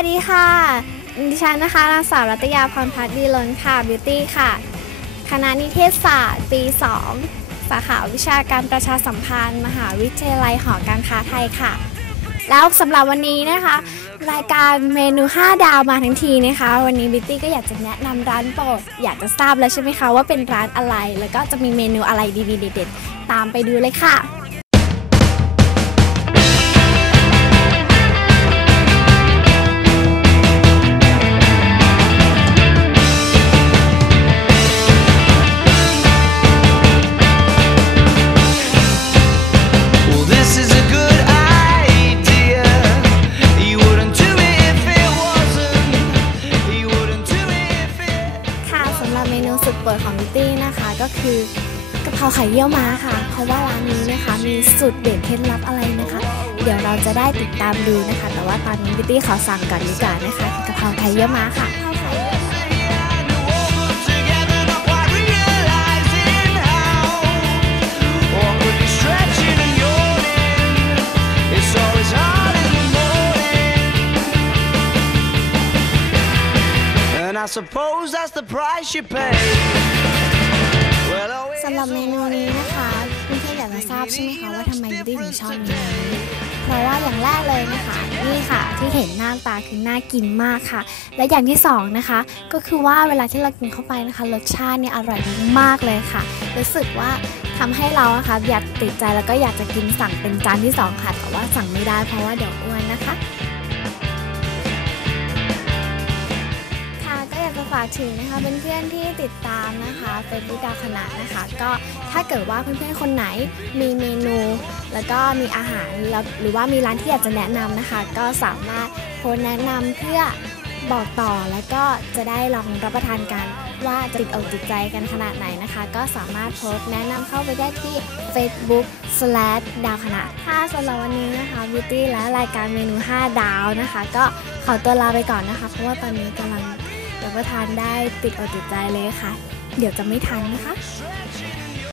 วัสดีค่ะ ดิฉันนะคะนางสาวรัตยาพรพัฒน์ดีล้นค่ะ บิวตี้ค่ะ คณะนิเทศศาสตร์ ปี 2 สาขาวิชาการประชาสัมพันธ์ มหาวิทยาลัยหอการค้าไทยค่ะ แล้วสำหรับวันนี้นะคะ รายการเมนู 5 ดาวมาทั้งทีนะคะ วันนี้บิวตี้ก็อยากจะแนะนำร้านโปรด อยากจะทราบแล้วใช่ไหมคะว่าเป็นร้านอะไร แล้วก็จะมีเมนูอะไรดีๆเด็ดๆตามไปดูเลยค่ะ หรับเมนูสุดโปรดของบิวตี้นะคะ ก็คือกะเพราไข่เยี่ยวม้าค่ะ เพราะว่าร้านนี้นะคะมีสูตรเด็ดเคล็ดลับอะไรนะคะ เดี๋ยวเราจะได้ติดตามดูนะคะ แต่ว่าตอนนี้บิวตี้ขอสั่งก่อนดีกว่านะคะกะเพราไข่เยี่ยวม้าค่ะ I suppose that's the price you pay. Well, oh, สำหรับเมนูนี้นะคะเพื่อนๆอยากจะทราบใช่ไหมคะว่าทำไมบิวตี้ถึงชอบเมนูนี้เพราะว่าอย่างแรกเลยนะคะนี่ค่ะที่เห็นหน้าตาคือน่ากินมากค่ะ และอย่างที่สองนะคะ ก็คือว่าเวลาที่เรากินเข้าไปนะคะรสชาติเนี่ยอร่อยมากๆเลยค่ะ รู้สึกว่าทำให้เราอะค่ะอยากติดใจแล้วก็อยากจะกินสั่งเป็นจานที่สองค่ะแต่ว่าสั่งไม่ได้เพราะว่าเดี๋ยวอ้วนนะคะค่ะ ถึงนะคะเพื่อนๆที่ติดตามนะคะเฟซบุ๊กดาวคณะนะคะ ก็ถ้าเกิดว่าเพื่อนๆคนไหนมีเมนู แล้วก็มีอาหารแล้วหรือว่ามีร้านที่อยากจะแนะนำนะคะ ก็สามารถโพสแนะนำเพื่อบอกต่อแล้วก็จะได้ลองรับประทานกันว่าติดอกติดใจกันขนาดไหนนะคะ ก็สามารถโพสแนะนำเข้าไปได้ที่ Facebook slash ดาวคณะค่ะสำหรับวันนี้นะคะ Beauty และรายการเมนู 5 ดาวนะคะ ก็ขอตัวลาไปก่อนนะคะ เพราะว่าตอนนี้กำลัง รับประทานได้ติดอกติดใจเลยค่ะ เดี๋ยวจะไม่ทันนะคะ